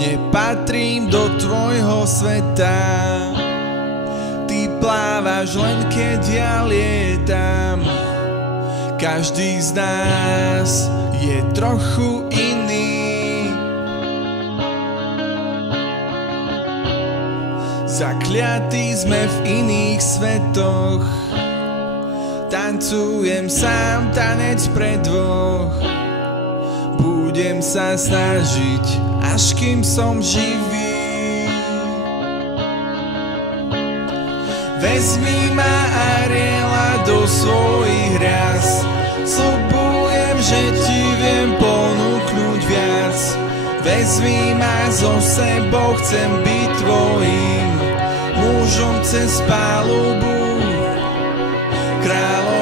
Nepatrím do tvojho sveta, ty plávaš len keď ja lietam. Každý z nás je trochu iný, zakliatí sme v iných svetoch. Tancujem sám tanec pre dvoch, budem sa snažiť, až kým som živý. Vezmi ma Ariela do svojich rias, sľubujem, že ti viem ponúknuť viac. Vezmi ma so sebou, chcem byť tvojím mužom cez palubu, kráľom